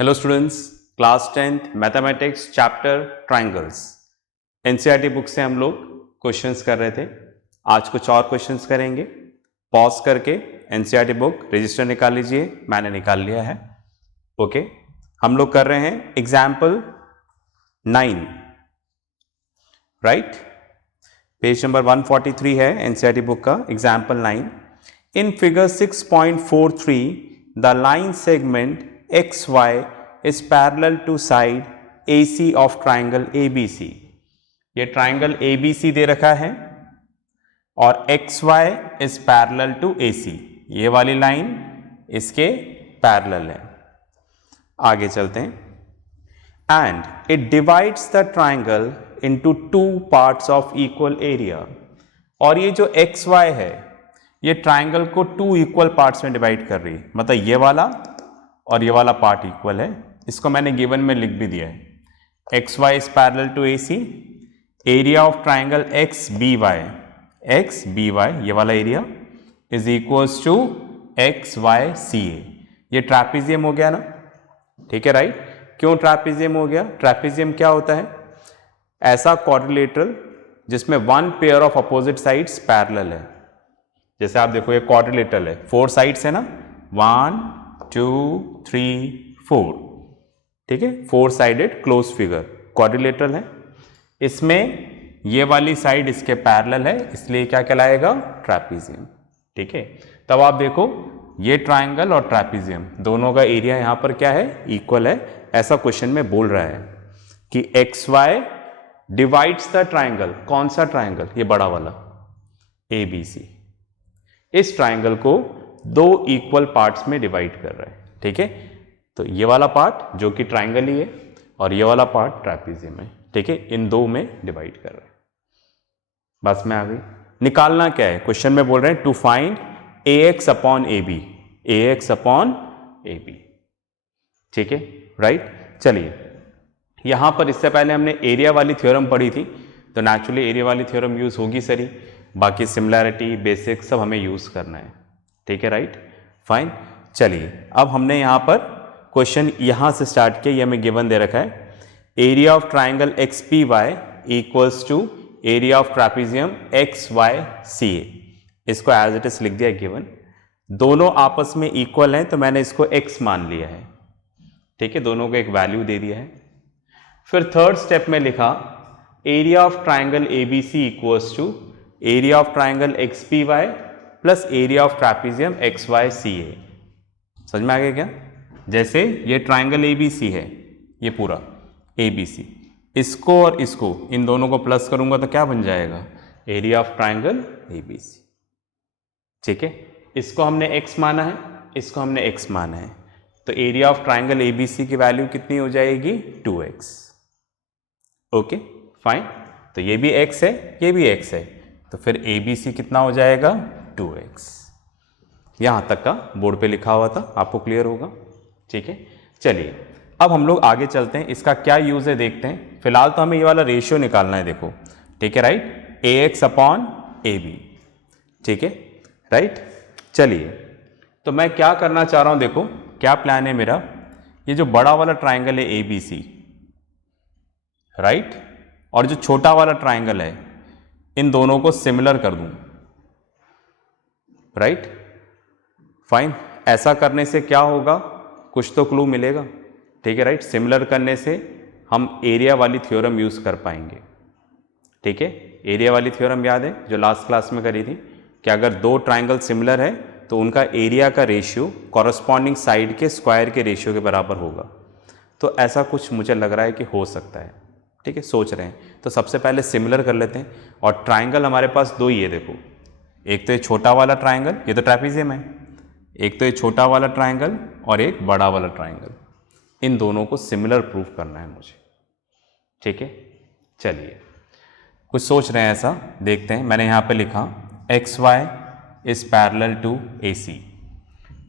Hello students, class 10th mathematics chapter triangles NCERT book से हम लोग क्वेश्चंस कर रहे थे। आज कुछ और क्वेश्चंस करेंगे। पॉज करके एनसीईआरटी बुक रजिस्टर निकाल लीजिए, मैंने निकाल लिया है। ओके, हम लोग कर रहे हैं एग्जाम्पल 9, राइट। पेज नंबर 143 है एनसीईआरटी बुक का, example 9। In figure 6.43 the line segment XY is parallel to side AC of triangle ABC। ये ट्राइंगल ABC दे रखा है और XY is parallel to AC, ये वाली लाइन इसके पैरेलल है। आगे चलते हैं। And it divides the triangle into 2 parts of equal area. और ये जो XY है ये ट्राइंगल को 2 इक्वल पार्ट्स में डिवाइड कर रही है, मतलब ये वाला और ये वाला पार्ट इक्वल है। इसको मैंने गिवन में लिख भी दिया है। XY is parallel to AC, area of triangle XBY ये वाला area is equals to XYCA। ये ट्रैपेजियम हो गया ना, ठीक है, राइट। क्यों ट्रैपेजियम हो गया? ट्रैपेजियम क्या होता है? ऐसा क्वाड्रिलेटरल जिसमें 1 pair of opposite sides parallel है। जैसे आप देखो ये क्वाड्रिलेटरल है, 4 साइड्स है ना, 1 2 3 4, ठीक है, 4 साइडेड क्लोज फिगर क्वाड्रिलेटरल है। इसमें ये वाली साइड इसके पैरेलल है, इसलिए क्या कहलाएगा? ट्रैपेजियम, ठीक है। तब आप देखो ये ट्राइंगल और ट्रैपेजियम दोनों का एरिया यहां पर क्या है? इक्वल है। ऐसा क्वेश्चन में बोल रहा है कि XY डिवाइड्स द ट्राइंगल। कौन सा ट्राइंगल? ये बड़ा वाला ABC। इस ट्राइंगल को 2 इक्वल पार्ट्स में डिवाइड कर रहा है, ठीक है। तो ये वाला पार्ट जो कि ट्राइंगल ही है और ये वाला पार्ट ट्रैपेजियम है, ठीक है। इन 2 में डिवाइड कर रहे हैं। बस में आ गई। निकालना क्या है? क्वेश्चन में बोल रहे हैं to find AX upon AB, AX upon AB, ठीक है, राइट। चलिए, यहां पर इससे पहले हमने एरिया वाली थ्योरम पढ़ी थी, तो नेचुरली एरिया वाली थ्योरम यूज होगी सरी। बाकी सिमिलैरिटी बेसिक सब हमें यूज करना है, ठीक है, राइट, फाइन। चलिए, अब हमने यहां पर क्वेश्चन यहां से स्टार्ट किया। ये हमें गिवन दे रखा है, area of triangle XPY equals to area of trapezium XYCA। इसको एज इट इज लिख दिया गिवन। दोनों आपस में इक्वल हैं तो मैंने इसको X मान लिया है, ठीक है, दोनों को एक वैल्यू दे दिया है। फिर थर्ड स्टेप में लिखा area of triangle ABC equals to area of triangle XPY plus area of trapezium XYCA। समझ में आ गया क्या? जैसे ये ट्राइंगल ABC है, ये पूरा ABC, इसको और इसको इन दोनों को प्लस करूंगा तो क्या बन जाएगा? एरिया ऑफ ट्राइंगल ABC, ठीक है। इसको हमने X माना है, इसको हमने X माना है, तो एरिया ऑफ ट्राइंगल ABC की वैल्यू कितनी हो जाएगी? 2X। Okay, fine. तो ये भी X है, ये भी X है, तो फिर ABC कितना हो जाएगा? 2X। यहां तक का बोर्ड पे लिखा हुआ था, आपको क्लियर होगा, ठीक है। चलिए, अब हम लोग आगे चलते हैं, इसका क्या यूज है देखते हैं। फिलहाल तो हमें ये वाला रेशियो निकालना है, देखो, ठीक है, राइट, AX अपॉन AB, ठीक है, राइट। चलिए, तो मैं क्या करना चाह रहा हूं, देखो क्या प्लान है मेरा। ये जो बड़ा वाला ट्राइंगल है ABC, राइट, और जो छोटा वाला ट्राइंगल है, इन दोनों को सिमिलर कर दूं, राइट, फाइन। ऐसा करने से क्या होगा? कुछ तो क्लू मिलेगा, ठीक है, राइट। सिमिलर करने से हम एरिया वाली थ्योरम यूज कर पाएंगे, ठीक है। एरिया वाली थ्योरम याद है जो लास्ट क्लास में करी थी, कि अगर 2 ट्राइंगल सिमिलर है तो उनका एरिया का रेशियो कॉरस्पॉन्डिंग साइड के स्क्वायर के रेशियो के बराबर होगा। तो ऐसा कुछ मुझे लग रहा है कि हो सकता है, ठीक है, सोच रहे हैं। तो सबसे पहले सिमिलर कर लेते हैं। और ट्राइंगल हमारे पास 2 ही है, देखो, एक तो ये छोटा वाला ट्राइंगल, ये तो ट्रैपेजियम है, एक तो ये छोटा वाला ट्राइंगल और एक बड़ा वाला ट्राइंगल। इन दोनों को सिमिलर प्रूफ करना है मुझे, ठीक है। चलिए, कुछ सोच रहे हैं ऐसा, देखते हैं। मैंने यहां पे लिखा XY is parallel to AC,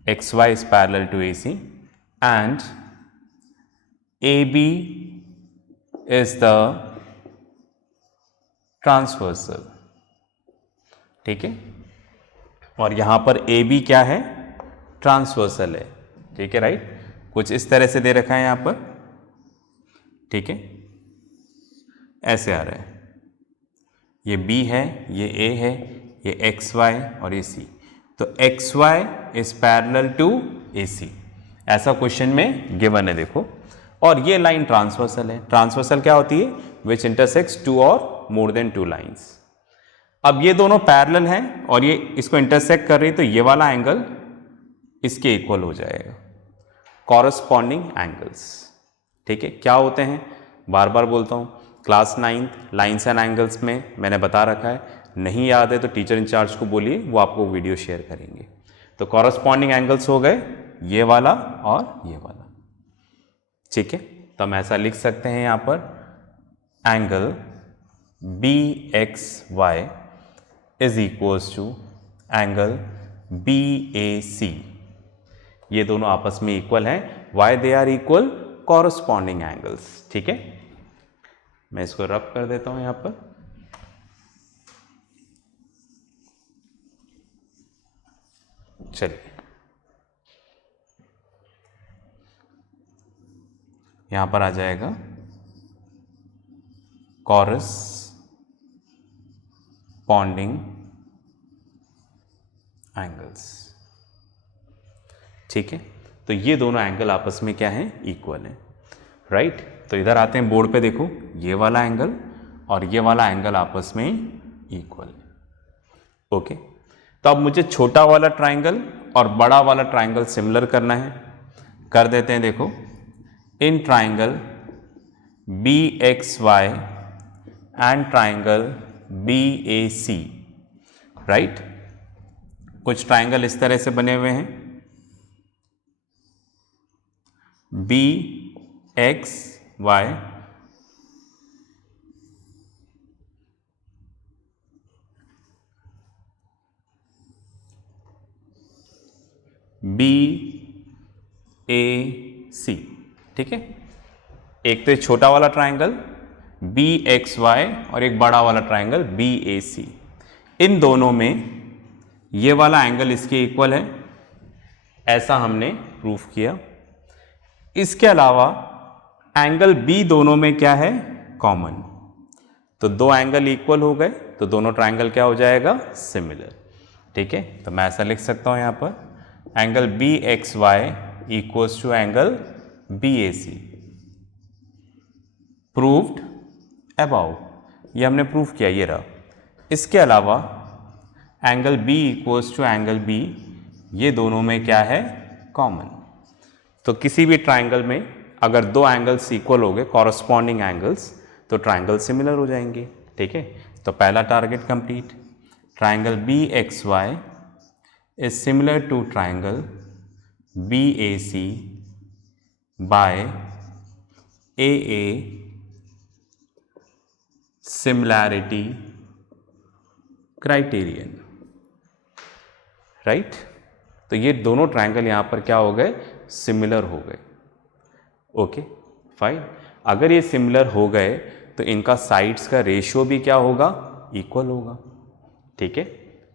XY is parallel to AC and AB is the transversal, ठीक है। और यहां पर AB क्या है? ट्रांसवर्सल है, ठीक है, राइट। कुछ इस तरह से दे रखा है यहाँ पर, ठीक है, ऐसे आ रहा है, ये B है, ये A है, ये XY और ये C। तो XY is parallel to AC, ऐसा क्वेश्चन में गिवन है देखो। और ये लाइन ट्रांसवर्सल है। ट्रांसवर्सल क्या होती है? विच इंटरसेक्ट्स टू और मोर देन टू लाइंस। अब ये दोनों पैरेलल हैं और ये इसको इंटरसेक्ट कर रही है, तो ये वाला एंगल इसके इक्वल हो जाएगा, कॉरस्पॉन्डिंग एंगल्स, ठीक है। क्या होते हैं? बार बार बोलता हूँ, class 9th lines and angles में मैंने बता रखा है, नहीं याद है तो टीचर इंचार्ज को बोलिए, वो आपको वीडियो शेयर करेंगे। तो कॉरस्पॉन्डिंग एंगल्स हो गए ये वाला और ये वाला, ठीक है। तो हम ऐसा लिख सकते हैं यहाँ पर, angle BXY is equals to angle BAC। ये दोनों आपस में इक्वल हैं। Why they are equal? Corresponding angles, ठीक है। मैं इसको रब कर देता हूं यहां पर। चलिए, यहां पर आ जाएगा कॉरस्पॉन्डिंग एंगल्स, ठीक है। तो ये दोनों एंगल आपस में क्या है? इक्वल है, राइट। तो इधर आते हैं बोर्ड पे, देखो ये वाला एंगल और ये वाला एंगल आपस में इक्वल है, ओके। तो अब मुझे छोटा वाला ट्राइंगल और बड़ा वाला ट्राइंगल सिमिलर करना है, कर देते हैं। देखो, in triangle BXY and triangle BAC, right. कुछ ट्राइंगल इस तरह से बने हुए हैं, BXY BAC, ठीक है। एक तो छोटा वाला ट्राइंगल BXY और एक बड़ा वाला ट्राइंगल BAC। इन दोनों में ये वाला एंगल इसके इक्वल है, ऐसा हमने प्रूफ किया। इसके अलावा एंगल B दोनों में क्या है? कॉमन। तो दो एंगल इक्वल हो गए, तो दोनों ट्राइंगल क्या हो जाएगा? सिमिलर, ठीक है। तो मैं ऐसा लिख सकता हूं यहां पर, angle BXY equals to angle BAC, proved above. ये हमने प्रूफ किया, ये रहा। इसके अलावा angle B equals to angle B, ये दोनों में क्या है? कॉमन। तो किसी भी ट्राइंगल में अगर दो एंगल्स इक्वल हो गए, कॉरस्पॉन्डिंग एंगल्स, तो ट्राइंगल सिमिलर हो जाएंगे, ठीक है। तो पहला target complete. Triangle BXY is similar to triangle BAC by AA similarity criterion, right. तो ये दोनों ट्राइंगल यहां पर क्या हो गए? सिमिलर हो गए, ओके फाइन। अगर ये सिमिलर हो गए तो इनका साइड्स का रेशियो भी क्या होगा? इक्वल होगा, ठीक है,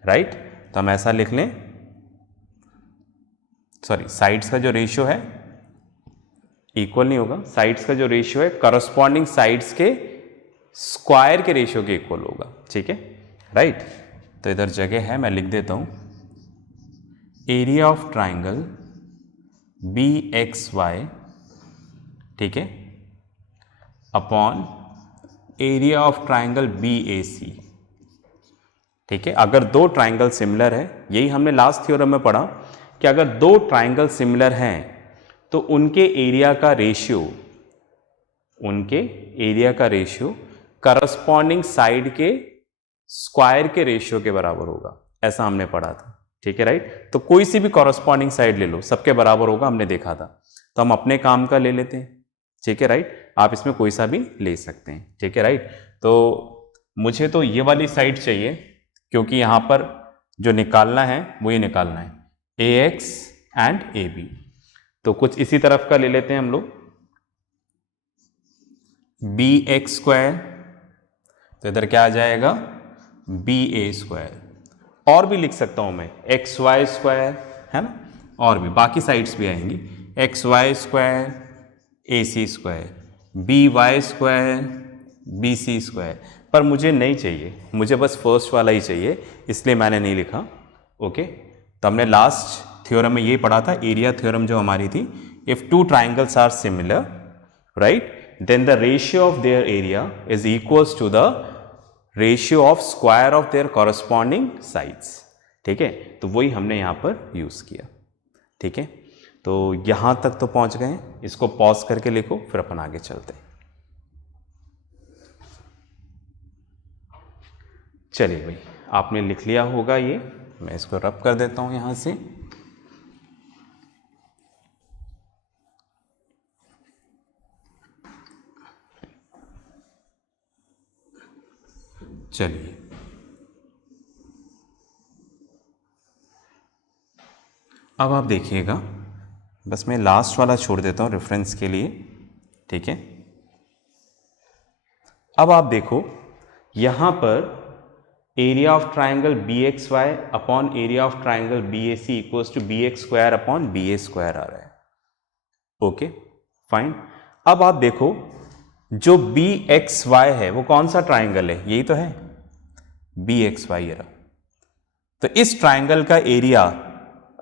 राइट। तो हम ऐसा लिख लें, सॉरी, साइड्स का जो रेशियो है इक्वल नहीं होगा, साइड्स का जो रेशियो है करस्पॉन्डिंग साइड्स के स्क्वायर के रेशियो के इक्वल होगा, ठीक है, राइट। तो इधर जगह है, मैं लिख देता हूं, एरिया ऑफ ट्राइंगल BXY, ठीक है, upon area of triangle BAC, ठीक है। अगर दो ट्राइंगल सिमिलर है, यही हमने लास्ट थ्योरम में पढ़ा कि अगर दो ट्राइंगल सिमिलर हैं तो उनके एरिया का रेशियो करस्पॉन्डिंग साइड के स्क्वायर के रेशियो के बराबर होगा, ऐसा हमने पढ़ा था, ठीक है, राइट। तो कोई सी भी कॉरस्पॉन्डिंग साइड ले लो, सबके बराबर होगा, हमने देखा था। तो हम अपने काम का ले लेते हैं, ठीक है, राइट। आप इसमें कोई सा भी ले सकते हैं, ठीक है, राइट। तो मुझे तो ये वाली साइड चाहिए, क्योंकि यहां पर जो निकालना है वो ये निकालना है, AX एंड AB। तो कुछ इसी तरफ का ले लेते हैं हम लोग, BX स्क्वायर, तो इधर क्या आ जाएगा? BA square. और भी लिख सकता हूं मैं, XY स्क्वायर, है ना, और भी बाकी साइड्स भी आएंगी। X Y square A C square, B Y square B C square, पर मुझे नहीं चाहिए, मुझे बस फर्स्ट वाला ही चाहिए, इसलिए मैंने नहीं लिखा। ओके, तो हमने लास्ट थ्योरम में ये पढ़ा था, एरिया थ्योरम जो हमारी थी, if two triangles are similar, right, then the ratio of their area is equals to the ratio of square of their corresponding sides। ठीक है, तो वही हमने यहां पर यूज किया। ठीक है, तो यहां तक तो पहुंच गए, इसको पॉज करके लिखो, फिर अपन आगे चलते हैं। चलिए भाई, आपने लिख लिया होगा ये, मैं इसको रब कर देता हूं यहां से। चलिए, अब आप देखिएगा, बस मैं लास्ट वाला छोड़ देता हूं रेफरेंस के लिए। ठीक है, अब आप देखो यहां पर area of triangle B X Y upon area of triangle B A C equals to B X square upon B A square आ रहा है। ओके फाइन, अब आप देखो जो बी एक्स वाई है वो कौन सा ट्राइंगल है, यही तो है बी एक्स वाई, ये रहा। तो इस ट्राइंगल का एरिया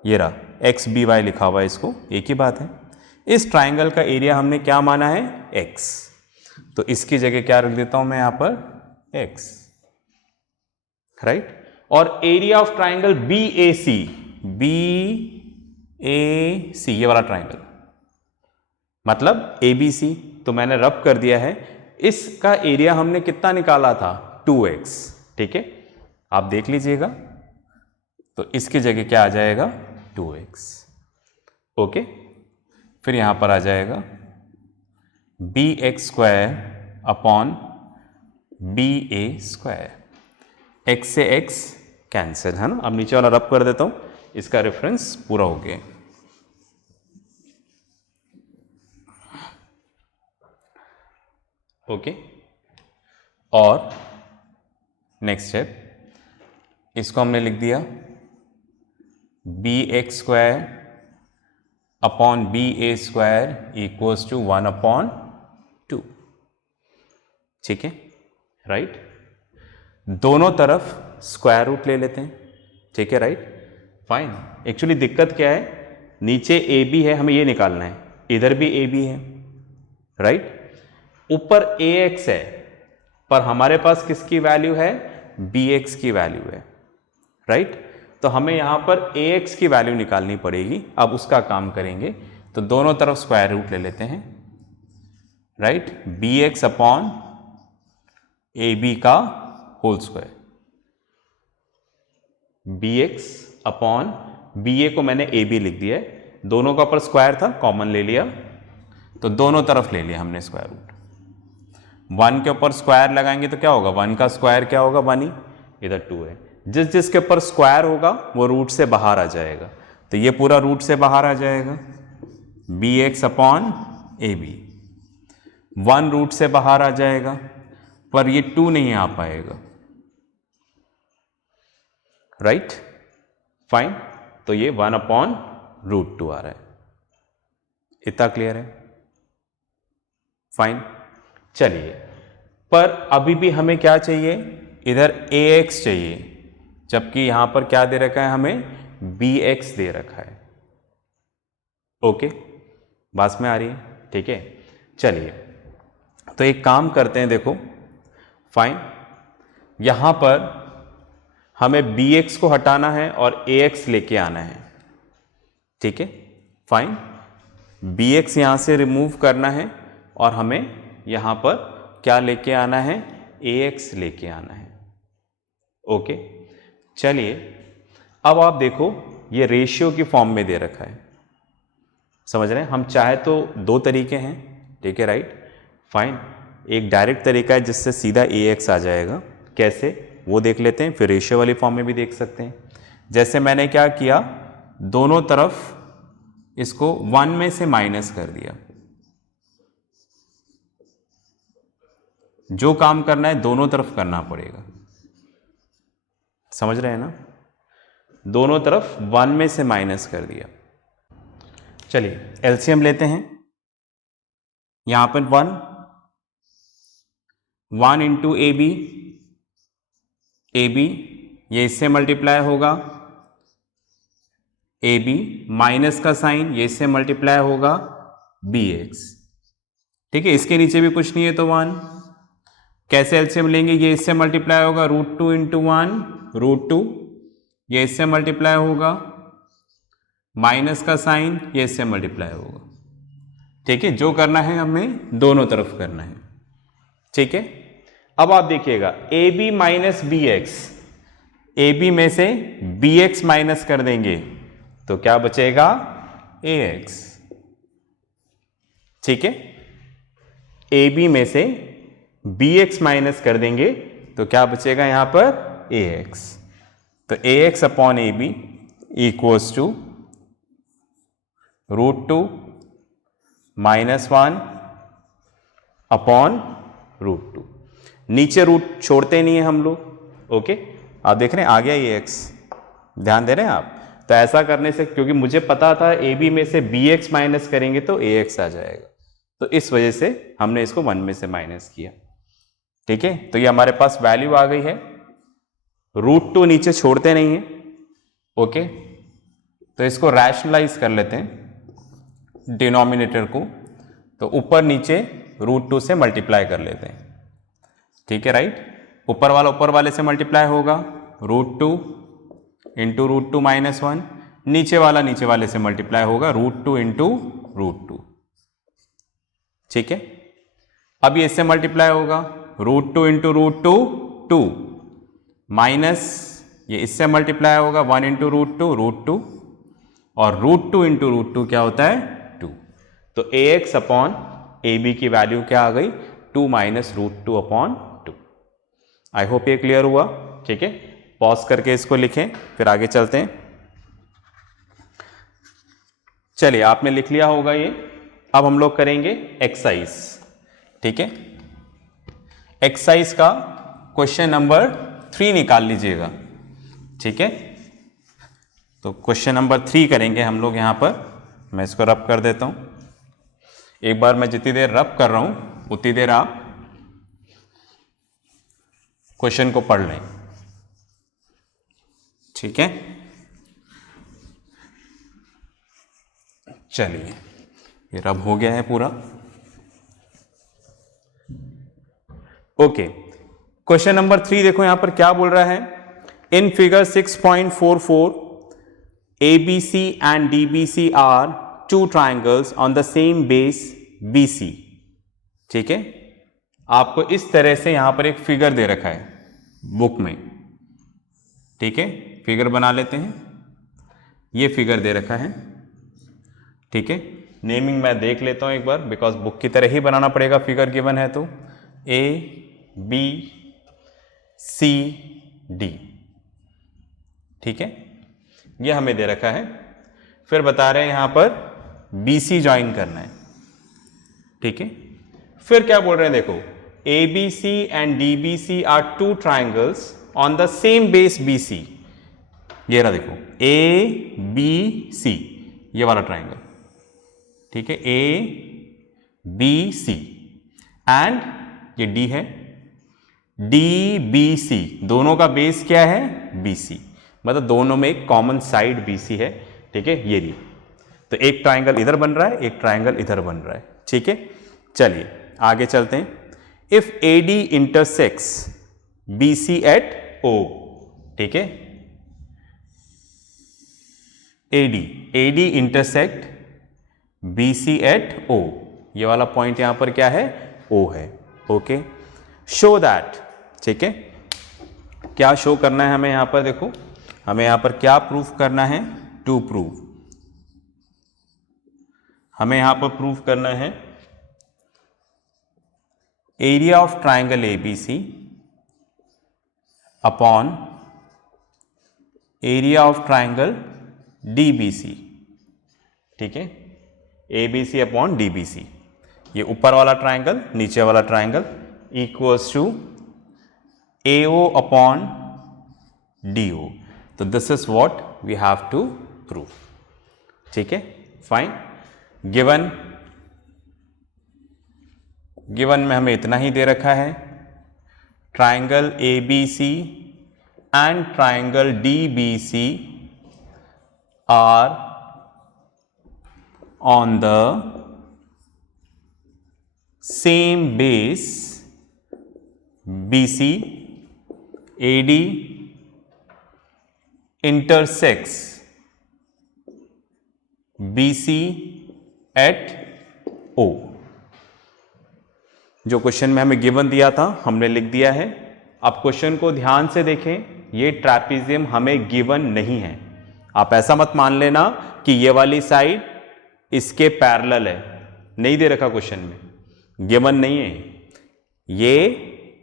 ये रहा, एक्स बी वाई लिखा हुआ है, इसको एक ही बात है। इस ट्राइंगल का एरिया हमने क्या माना है, एक्स, तो इसकी जगह क्या रख देता हूं मैं यहां पर, एक्स, राइट। और area of triangle B A C, B A C ये वाला ट्राइंगल मतलब ए बी सी, तो मैंने रब कर दिया है। इसका एरिया हमने कितना निकाला था, 2x। ठीक है, आप देख लीजिएगा, तो इसकी जगह क्या आ जाएगा, 2x। ओके, फिर यहां पर आ जाएगा B X square upon B A square, X से एक्स कैंसिल, है ना। अब नीचे वाला रब कर देता हूं, इसका रेफरेंस पूरा हो गया। ओके, और नेक्स्ट स्टेप, इसको हमने लिख दिया B X square upon B A square equals to 1/2। ठीक है, राइट, दोनों तरफ स्क्वायर रूट ले लेते हैं। ठीक है, राइट, फाइन। एक्चुअली दिक्कत क्या है, नीचे ए बी है, हमें ये निकालना है, इधर भी ए बी है, राइट, ऊपर ए एक्स है, पर हमारे पास किसकी वैल्यू है, बी एक्स की वैल्यू है, राइट। तो हमें यहां पर ए एक्स की वैल्यू निकालनी पड़ेगी। अब उसका काम करेंगे, तो दोनों तरफ स्क्वायर रूट ले लेते हैं, right, B X upon A B का whole square, B X upon B A को मैंने ए बी लिख दिया है, दोनों का ऊपर स्क्वायर था, कॉमन ले लिया, तो दोनों तरफ ले लिया हमने स्क्वायर रूट। 1 के ऊपर स्क्वायर लगाएंगे तो क्या होगा, 1 का स्क्वायर क्या होगा, 1 ही, इधर 2 है, जिस जिसके ऊपर स्क्वायर होगा वो रूट से बाहर आ जाएगा, तो ये पूरा रूट से बाहर आ जाएगा, B X upon A B, 1 root से बाहर आ जाएगा, पर ये 2 नहीं आ पाएगा, राइट, फाइन। तो ये 1/√2 आ रहा है। इतना क्लियर है, फाइन। चलिए, पर अभी भी हमें क्या चाहिए, इधर ax चाहिए, जबकि यहां पर क्या दे रखा है, हमें bx दे रखा है। ओके, बात में आ रही है, ठीक है। चलिए, तो एक काम करते हैं, देखो, फाइन, यहां पर हमें bx को हटाना है और ax लेके आना है। ठीक है, फाइन, bx यहां से रिमूव करना है और हमें यहां पर क्या लेके आना है, ax लेके आना है। ओके, चलिए, अब आप देखो ये रेशियो की फॉर्म में दे रखा है, समझ रहे हैं। हम चाहे तो 2 तरीके हैं, ठीक है, राइट, फाइन। एक डायरेक्ट तरीका है जिससे सीधा ax आ जाएगा, कैसे वो देख लेते हैं, फिर रेशियो वाली फॉर्म में भी देख सकते हैं। जैसे मैंने क्या किया, दोनों तरफ इसको 1 में से माइनस कर दिया। जो काम करना है दोनों तरफ करना पड़ेगा, समझ रहे हैं ना, दोनों तरफ 1 में से माइनस कर दिया। चलिए एलसीएम लेते हैं। यहां पर 1 इंटू ए बी, ये इससे मल्टीप्लाई होगा, ए बी माइनस का साइन ये इससे मल्टीप्लाई होगा बी एक्स। ठीक है, इसके नीचे भी कुछ नहीं है तो 1। कैसे एलसीएम लेंगे, ये इससे मल्टीप्लाई होगा √2 इंटू 1 √2, ये इससे मल्टीप्लाई होगा, माइनस का साइन ये इससे मल्टीप्लाई होगा। ठीक है, जो करना है हमें दोनों तरफ करना है। ठीक है, अब आप देखिएगा A B minus B X, A B में से बी एक्स माइनस कर देंगे तो क्या बचेगा, ए एक्स। ठीक है, ए बी में से बी एक्स माइनस कर देंगे तो क्या बचेगा यहां पर, ए एक्स। तो A X upon A B equals to √2 -1 upon √2। नीचे रूट छोड़ते नहीं है हम लोग। ओके, आप देख रहे हैं आ गया ये एक्स, ध्यान दे रहे हैं आप। तो ऐसा करने से, क्योंकि मुझे पता था ए बी में से बी एक्स माइनस करेंगे तो ए एक्स आ जाएगा, तो इस वजह से हमने इसको 1 में से माइनस किया। ठीक है, तो ये हमारे पास वैल्यू आ गई है। √2 नीचे छोड़ते नहीं है। ओके, तो इसको रैशनलाइज कर लेते हैं डिनोमिनेटर को, तो ऊपर नीचे √2 से मल्टीप्लाई कर लेते हैं। ठीक है, राइट, ऊपर वाला ऊपर वाले से मल्टीप्लाई होगा √2 इंटू √2 -1, नीचे वाला नीचे वाले से मल्टीप्लाई होगा √2 इंटू √2। ठीक है, अब ये इससे मल्टीप्लाई होगा √2 इंटू √2 2, माइनस ये इससे मल्टीप्लाई होगा 1 इंटू √2 और √2 इंटू √2 क्या होता है, 2। तो A X upon A B की वैल्यू क्या आ गई, 2 माइनस √2 अपॉन 2। आई होप ये क्लियर हुआ। ठीक है, पॉज करके इसको लिखें फिर आगे चलते हैं। चलिए आपने लिख लिया होगा ये। अब हम लोग करेंगे एक्सरसाइज। ठीक है, एक्सरसाइज का क्वेश्चन नंबर 3 निकाल लीजिएगा। ठीक है, तो क्वेश्चन नंबर 3 करेंगे हम लोग यहां पर। मैं इसको रब कर देता हूं। एक बार मैं जितनी देर रब कर रहा हूं उतनी देर आप क्वेश्चन को पढ़ लें। ठीक है, चलिए ये रब हो गया है पूरा। ओके, क्वेश्चन नंबर 3 देखो यहां पर क्या बोल रहा है। In figure 6.44 ABC and DBC are two triangles on the same base BC। ठीक है, आपको इस तरह से यहां पर एक फिगर दे रखा है बुक में। ठीक है, फिगर बना लेते हैं। ये फिगर दे रखा है। ठीक है, नेमिंग मैं देख लेता हूं एक बार, बिकॉज बुक की तरह ही बनाना पड़ेगा, फिगर गिवन है तो। A B C D। ठीक है, ये हमें दे रखा है। फिर बता रहे हैं यहां पर BC ज्वाइन करना है। ठीक है, फिर क्या बोल रहे हैं देखो, ABC and DBC are two triangles on the same base BC। ये रहा देखो ABC, ये वाला ट्राइंगल। ठीक है, ABC एंड ये D है, DBC, दोनों का बेस क्या है, BC, मतलब दोनों में एक कॉमन साइड BC है। ठीक है, ये ली, तो एक ट्राइंगल इधर बन रहा है, एक ट्राइंगल इधर बन रहा है। ठीक है, चलिए आगे चलते हैं। If AD intersects BC at O। ठीक है, AD intersect BC at O, ये वाला पॉइंट यहां पर क्या है, O है। Okay, show that. ठीक है, क्या शो करना है हमें यहां पर, देखो हमें यहां पर क्या प्रूफ करना है, टू प्रूव। हमें यहां पर प्रूफ करना है area of triangle ABC upon area of triangle DBC। ठीक है, ABC अपॉन DBC, ये ऊपर वाला ट्राइंगल नीचे वाला triangle equals to AO upon DO। तो this is what we have to prove. ठीक है, फाइन। गिवन में हमें इतना ही दे रखा है, triangle ABC and triangle DBC are on the same base BC, AD intersects BC at O। जो question में हमें गिवन दिया था हमने लिख दिया है। अब क्वेश्चन को ध्यान से देखें, ये ट्रैपीजियम हमें गिवन नहीं है। आप ऐसा मत मान लेना कि ये वाली साइड इसके पैरेलल है, नहीं दे रखा क्वेश्चन में, गिवन नहीं है ये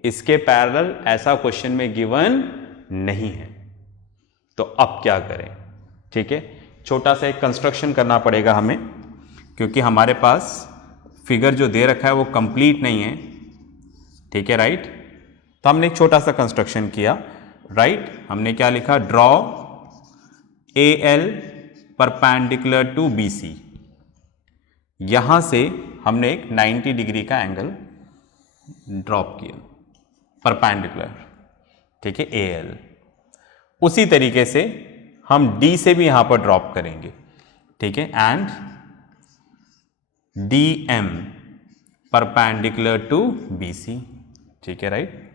इसके पैरेलल, ऐसा क्वेश्चन में गिवन नहीं है। तो अब क्या करें? ठीक है, छोटा सा एक कंस्ट्रक्शन करना पड़ेगा हमें, क्योंकि हमारे पास फिगर जो दे रखा है वो कंप्लीट नहीं है। ठीक है, राइट। तो हमने एक छोटा सा कंस्ट्रक्शन किया, राइट। हमने क्या लिखा? Draw AL perpendicular to BC। यहां से हमने एक 90 डिग्री का एंगल ड्रॉप किया परपेंडिकुलर, ठीक है, AL। उसी तरीके से हम D से भी यहां पर ड्रॉप करेंगे, ठीक है, and DM perpendicular to BC। ठीक है, राइट।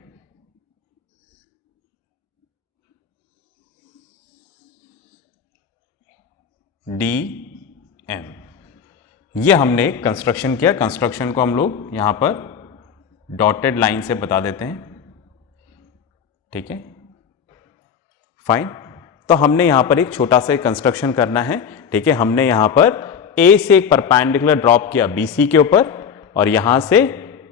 DM, ये हमने कंस्ट्रक्शन किया। कंस्ट्रक्शन को हम लोग यहां पर डॉटेड लाइन से बता देते हैं। ठीक है, फाइन। तो हमने यहां पर एक छोटा सा कंस्ट्रक्शन करना है। ठीक है, हमने यहां पर A से एक परपेंडिकुलर ड्रॉप किया BC के ऊपर, और यहां से,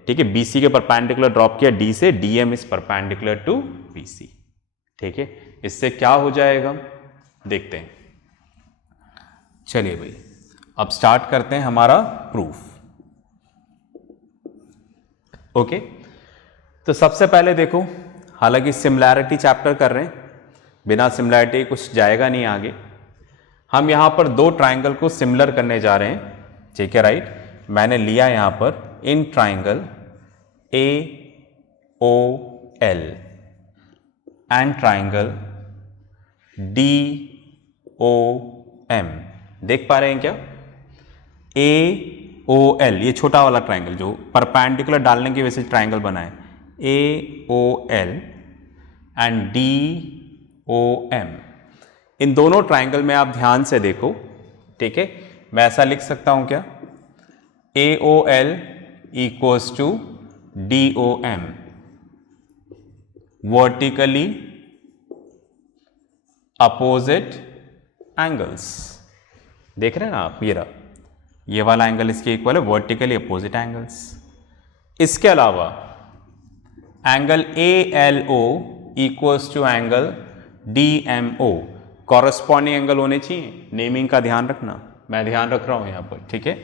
ठीक है, BC के परपेंडिकुलर ड्रॉप किया D से, DM is perpendicular to BC। ठीक है, इससे क्या हो जाएगा देखते हैं। चलिए भाई, अब स्टार्ट करते हैं हमारा प्रूफ। ओके, तो सबसे पहले देखो, हालांकि सिमिलैरिटी चैप्टर कर रहे हैं, बिना सिमिलैरिटी कुछ जाएगा नहीं आगे। हम यहां पर दो ट्राइंगल को सिमिलर करने जा रहे हैं। ठीक है, राइट। मैंने लिया यहां पर in triangle AOL and triangle DOM। देख पा रहे हैं क्या? AOL, ये छोटा वाला ट्राइंगल जो परपेंडिकुलर डालने की वजह से ट्राइंगल बना है, AOL एंड DOM। इन दोनों ट्राइंगल में आप ध्यान से देखो। ठीक है, मैं ऐसा लिख सकता हूं क्या? AOL equals to DOM, vertically opposite angles. देख रहे हैं ना आप? ये वाला एंगल इसके इक्वल है, वर्टिकली अपोजिट एंगल्स। इसके अलावा angle ALO equals to angle DMO, corresponding angle होने चाहिए। नेमिंग का ध्यान रखना, मैं ध्यान रख रहा हूं यहां पर। ठीक है,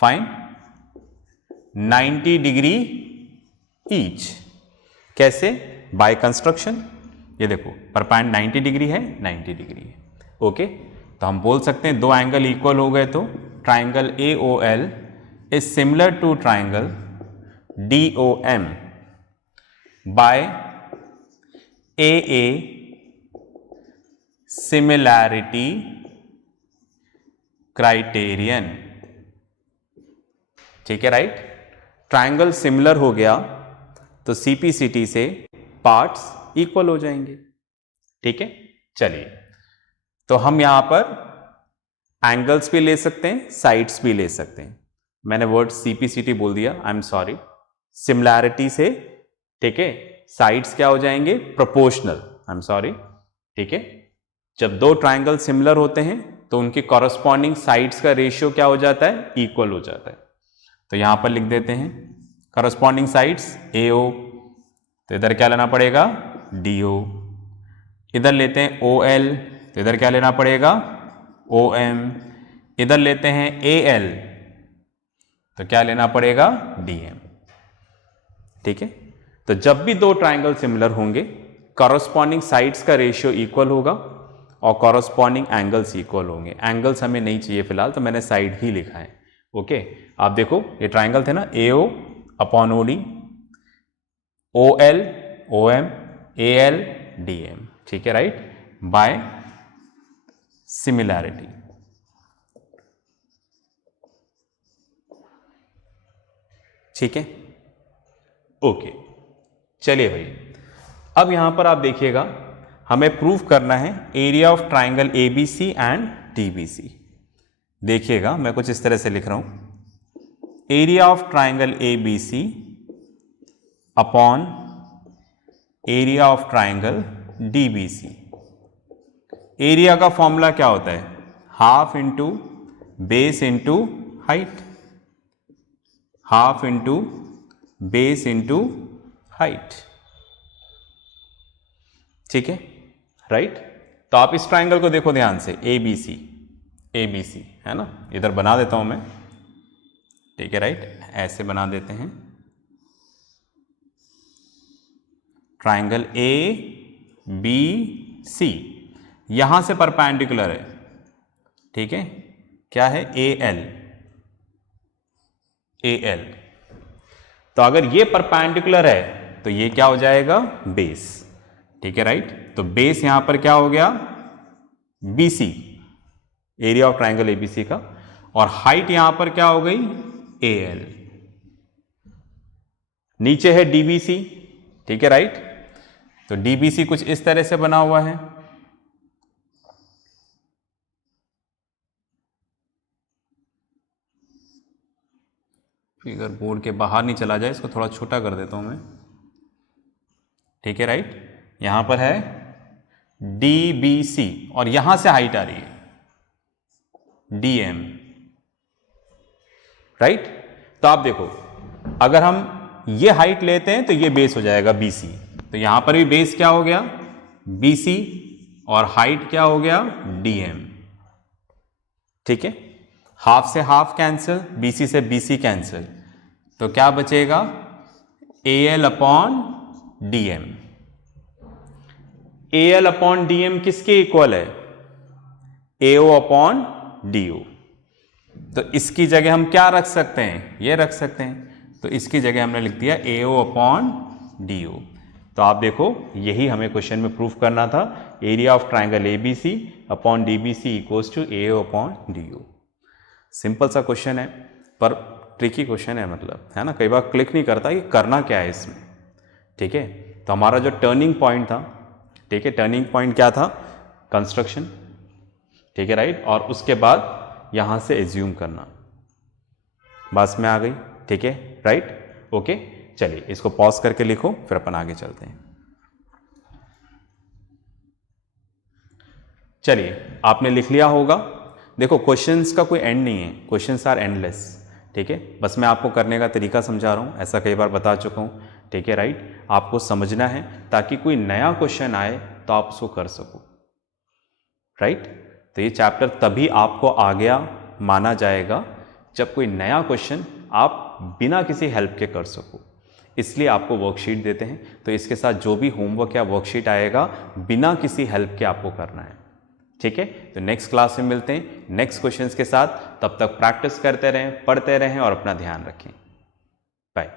फाइन। 90 degree each. कैसे? By construction. ये देखो, परपेंड 90 डिग्री है, 90 डिग्री है। ओके, तो हम बोल सकते हैं दो एंगल इक्वल हो गए, तो triangle AOL is similar to triangle DOM by AA similarity criterion. ठीक है, राइट। ट्राइंगल सिमिलर हो गया तो CPCT से पार्ट्स इक्वल हो जाएंगे। ठीक है, चलिए, तो हम यहां पर एंगल्स भी ले सकते हैं, साइड्स भी ले सकते हैं। मैंने वर्ड CPCT बोल दिया, आई एम सॉरी। सिमिलैरिटी से, ठीक है, साइड्स क्या हो जाएंगे? Proportional, I am sorry. ठीक है, जब दो ट्राइंगल सिमिलर होते हैं तो उनकी कॉरस्पॉन्डिंग साइड्स का रेशियो क्या हो जाता है? इक्वल हो जाता है। तो यहां पर लिख देते हैं कॉरस्पॉन्डिंग साइड्स AO, तो इधर क्या लेना पड़ेगा? DO। इधर लेते हैं OL, तो इधर क्या लेना पड़ेगा? OM। इधर लेते हैं AL, तो क्या लेना पड़ेगा? DM। ठीक है, तो जब भी दो ट्राइंगल सिमिलर होंगे, कॉरस्पॉन्डिंग साइड्स का रेशियो इक्वल होगा और कॉरस्पॉन्डिंग एंगल्स इक्वल होंगे। एंगल्स हमें नहीं चाहिए फिलहाल, तो मैंने साइड ही लिखा है। ओके, आप देखो ये ट्राइंगल थे ना, AO upon OD, OL OM, AL DM, ठीक है राइट, बाय सिमिलैरिटी। ठीक है, ओके, चलिए भाई, अब यहां पर आप देखिएगा हमें प्रूव करना है area of triangle ABC and DBC। देखिएगा मैं कुछ इस तरह से लिख रहा हूं, area of triangle ABC upon area of triangle DBC। Area का फॉर्मूला क्या होता है, half into base into height, half into base into height, ठीक है राइट। तो आप इस ट्राइंगल को देखो ध्यान से, ABC है ना, इधर बना देता हूं मैं, ठीक है राइट, ऐसे बना देते हैं, ट्राइंगल ABC यहां से परपेंडिकुलर है, ठीक है, क्या है, AL। तो अगर ये परपेंडिकुलर है तो ये क्या हो जाएगा, बेस, ठीक है राइट। तो बेस यहां पर क्या हो गया, BC, area of triangle ABC का, और हाइट यहां पर क्या हो गई, AL। नीचे है DBC, ठीक है राइट। तो DBC कुछ इस तरह से बना हुआ है, फिगर बोर्ड के बाहर नहीं चला जाए, इसको थोड़ा छोटा कर देता हूं मैं, ठीक है राइट। यहां पर है DBC और यहां से हाइट आ रही है DM, राइट। तो आप देखो अगर हम ये हाइट लेते हैं तो ये बेस हो जाएगा BC, तो यहां पर भी बेस क्या हो गया, BC, और हाइट क्या हो गया, DM, ठीक है। हाफ से हाफ कैंसिल, BC से BC कैंसिल, तो क्या बचेगा, AL upon DM। AL upon DM किसके इक्वल है, AO अपॉन DO। तो इसकी जगह हम क्या रख सकते हैं, ये रख सकते हैं, तो इसकी जगह हमने लिख दिया AO अपॉन DO। तो आप देखो यही हमें क्वेश्चन में प्रूफ करना था, area of triangle ABC upon DBC equals to AO upon DO। Simple सा क्वेश्चन है पर ट्रिकी क्वेश्चन है, मतलब है ना, कई बार क्लिक नहीं करता कि करना क्या है इसमें, ठीक है। तो हमारा जो टर्निंग पॉइंट था, ठीक है, टर्निंग पॉइंट क्या था, कंस्ट्रक्शन, ठीक है राइट, और उसके बाद यहां से एज्यूम करना, बस में आ गई, ठीक है राइट, ओके। चलिए इसको पॉज करके लिखो, फिर अपन आगे चलते हैं। चलिए आपने लिख लिया होगा, देखो क्वेश्चंस का कोई एंड नहीं है, क्वेश्चंस आर एंडलेस, ठीक है, बस मैं आपको करने का तरीका समझा रहा हूं, ऐसा कई बार बता चुका हूं, ठीक है राइट। आपको समझना है ताकि कोई नया क्वेश्चन आए तो आप उसको कर सको, राइट। तो ये चैप्टर तभी आपको आ गया माना जाएगा जब कोई नया क्वेश्चन आप बिना किसी हेल्प के कर सको, इसलिए आपको वर्कशीट देते हैं। तो इसके साथ जो भी होमवर्क या वर्कशीट आएगा बिना किसी हेल्प के आपको करना है, ठीक है। तो नेक्स्ट क्लास में मिलते हैं नेक्स्ट क्वेश्चंस के साथ, तब तक प्रैक्टिस करते रहें, पढ़ते रहें और अपना ध्यान रखें। बाय।